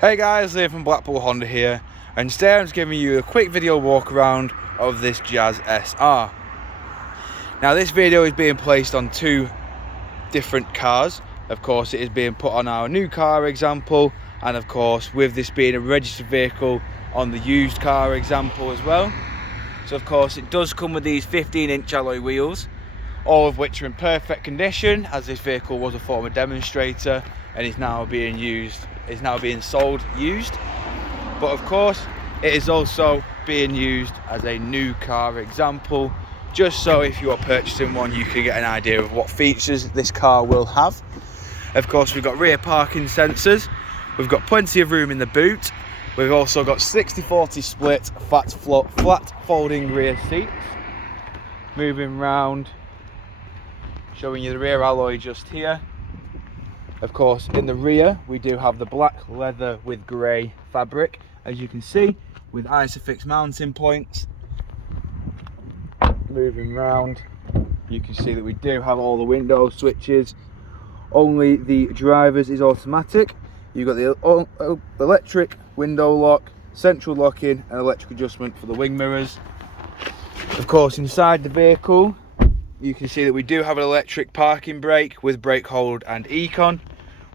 Hey guys, Lytham from Blackpool Honda here, and today I'm just giving you a quick video walk around of this Jazz SR. Now this video is being placed on two different cars. Of course it is being put on our new car example, and of course with this being a registered vehicle on the used car example as well. So of course it does come with these 15-inch alloy wheels, all of which are in perfect condition, as this vehicle was a former demonstrator and is now being sold used. But of course it is also being used as a new car example, just so if you are purchasing one you can get an idea of what features this car will have. Of course we've got rear parking sensors, we've got plenty of room in the boot, we've also got 60/40 split flat folding rear seats. Moving round, showing you the rear alloy just here. Of course in the rear we do have the black leather with grey fabric, as you can see, with isofix mounting points. Moving round, you can see that we do have all the window switches. Only the driver's is automatic. You've got the electric window lock, central locking and electric adjustment for the wing mirrors. Of course inside the vehicle you can see that we do have an electric parking brake with brake hold and econ.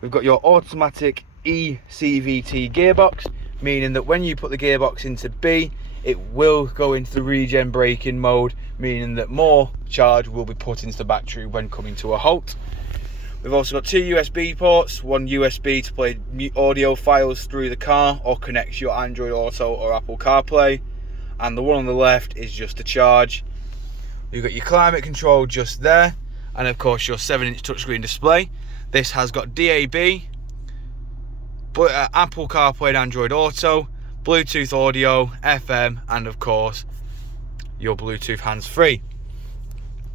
We've got your automatic eCVT gearbox, meaning that when you put the gearbox into B, it will go into the regen braking mode, meaning that more charge will be put into the battery when coming to a halt. We've also got two USB ports, one USB to play audio files through the car or connects your Android Auto or Apple CarPlay, and the one on the left is just to charge. You've got your climate control just there, and of course your 7-inch touchscreen display. This has got DAB, Apple CarPlay and Android Auto, Bluetooth audio, FM, and of course your Bluetooth hands-free.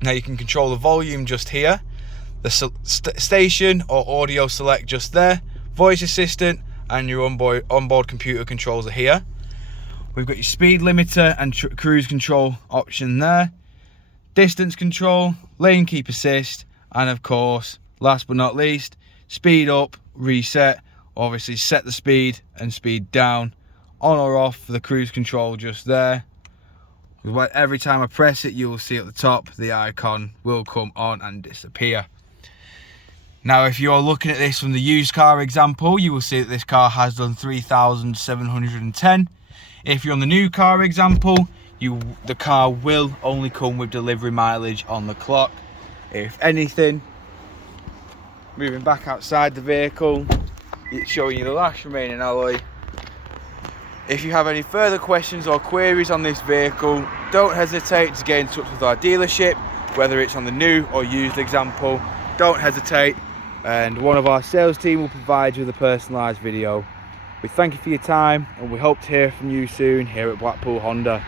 Now you can control the volume just here, the station or audio select just there, voice assistant, and your onboard computer controls are here. We've got your speed limiter and cruise control option there, distance control, lane keep assist, and of course last but not least, speed up, reset, obviously set the speed and speed down, on or off for the cruise control just there. Every time I press it, you will see at the top the icon will come on and disappear. Now if you're looking at this from the used car example, you will see that this car has done 3,710. If you're on the new car example, the car will only come with delivery mileage on the clock, if anything. Moving back outside the vehicle, it's showing you the last remaining alloy. If you have any further questions or queries on this vehicle, don't hesitate to get in touch with our dealership, whether it's on the new or used example. Don't hesitate, and one of our sales team will provide you with a personalised video. We thank you for your time, and we hope to hear from you soon here at Blackpool Honda.